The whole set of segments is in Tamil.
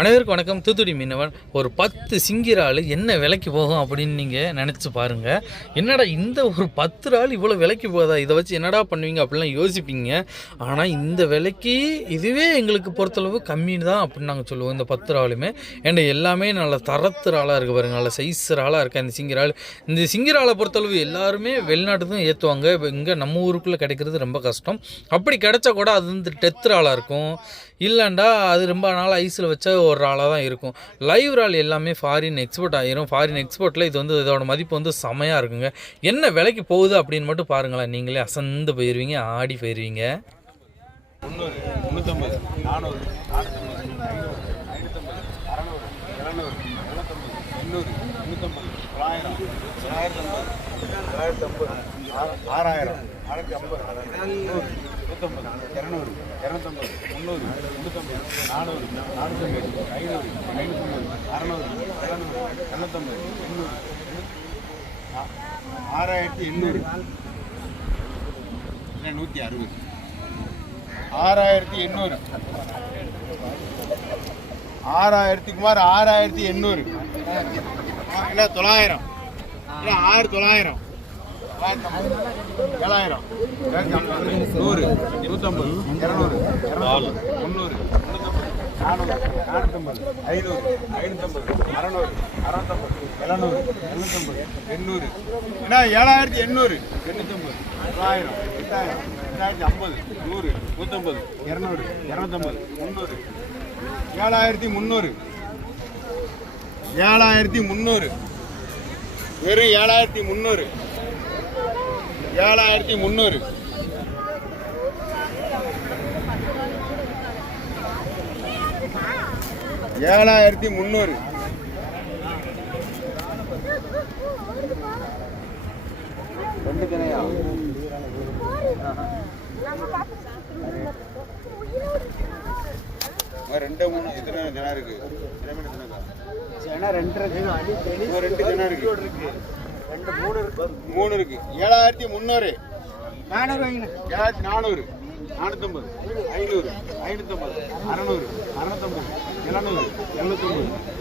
அனைவருக்கும் வணக்கம். தூத்துக்குடி மீனவன். ஒரு 10 சிங்கிரால் என்ன விலைக்கு போகும் அப்படின்னு நீங்கள் நினச்சி பாருங்கள். என்னடா இந்த ஒரு 10 இறால் இவ்வளோ விலைக்கு போதா, இதை வச்சு என்னடா பண்ணுவீங்க அப்படிலாம் யோசிப்பீங்க. ஆனால் இந்த விலைக்கு இதுவே எங்களுக்கு பொறுத்தளவு கம்மின்னு தான் அப்படின்னு நாங்கள் சொல்லுவோம். இந்த 10 இறாலுமே ஏன்னா எல்லாமே நல்ல தரத்து இறாலாக இருக்குது பாருங்கள், நல்ல சைஸ் இறாலாக இருக்குது இந்த சிங்கிரால். இந்த சிங்கிராலை பொறுத்தளவு எல்லாருமே வெளிநாட்டுக்கும் ஏற்றுவாங்க. இங்கே நம்ம ஊருக்குள்ளே கிடைக்கிறது ரொம்ப கஷ்டம். அப்படி கிடைச்சா கூட அது வந்து டெத் இறாலாக இருக்கும், இல்லைண்டா அது ரொம்ப நாள் ஐஸில் வச்ச ஒரு இறாலாக தான் இருக்கும். லைவ் இறால் எல்லாமே ஃபாரின் எக்ஸ்போர்ட் ஆகிரும். ஃபாரின் எக்ஸ்போர்ட்டில் இது வந்து இதோட மதிப்பு வந்து செமையாக இருக்குங்க. என்ன விலைக்கு போகுது அப்படின்னு மட்டும் பாருங்களேன், நீங்களே அசந்து போயிடுவீங்க, ஆடி போயிடுவீங்க. 300, 350, 400, 450, 700, 800, 950, 1000, 950, 6000, 650, 100, 200, 250, 300, 350, 400, 450, 500, 550, 600, 700, 750, 800, 6800, 6800, 6000 குமார் 6800, இல்லை 900, இல்லை 6900, 7000, 100, 150, 200, 300, 450, 450, 500, 550, 600, 650, 700, 750, 800, என்ன 7800, 850, 900, 8000, 2050, 100, 150, 200, 250, 300, 7300, 7300, வெறும் 7300, 7300, 7300, ரெண்டு தினையா 2 3 எத்தனை தினம் இருக்கு? 2 தினம் இருக்கு, 3 இருக்கு. 7300, 7400, 450, 500, 550, 600, 650,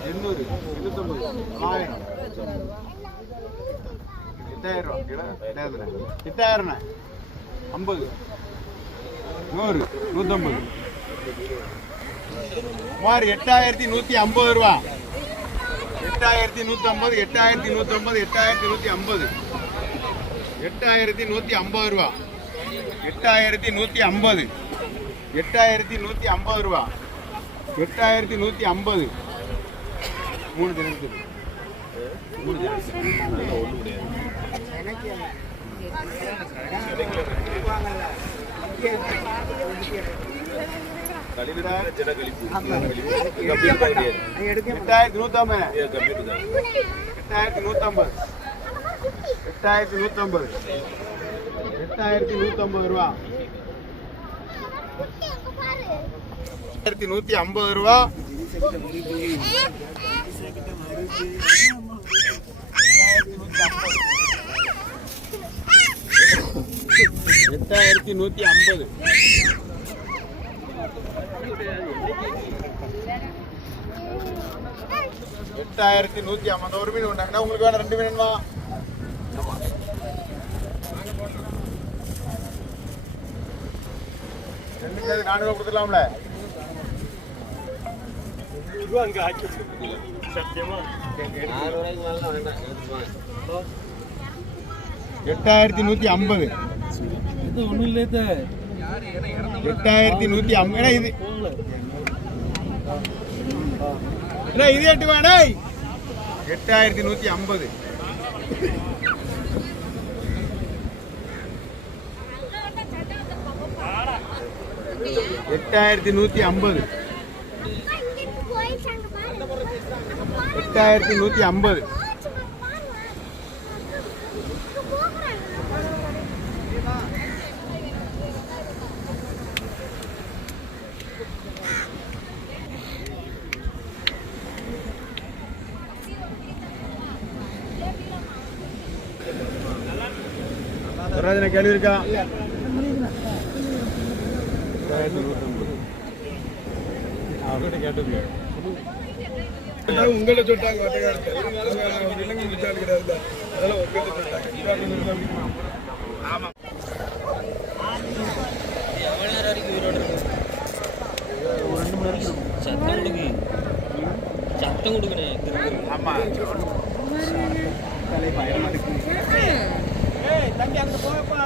700, 750, 800, 850, 1000, 8000, 8000, 50, 100, 150, சுமார் 8150 ரூபா. 8150, 8150, 8150, 8150 ரூபா. 8150, 8150 ரூபா. 8150, 3 தினத்துக்கு 3 8150 ரூபா. 8150 ரூபா. 8150, 8150. ஒரு மீன் உண்டாங்கன்னா உங்களுக்கு வேணும், 2 மீன் வேணுமா? 2 சேர்த்து 400 கொடுத்துடலாம்ல? சத்தியமா 8150. இது ஒன்றும் இல்லை, 8150. இது இது 8 வேணா 8150. 8150, 8150. கேள்வி இருக்கா? அவர்கிட்ட கேட்டு உங்களை சொல்லிட்டாங்க வட்டக்காரத்தை விலங்கு விசாரி கிடையாது அதெல்லாம் உங்களை சொல்லிட்டாங்க. ஆமாம் எவ்வளோ நேரம் வரைக்கும் உயிரோடு இருக்கு? ஒரு 2 மணி வரைக்கும் சத்தம் கொடுக்கு, சத்தம் கொடுக்கணே. ஆமாம் தம்பி அங்கே போகப்பா.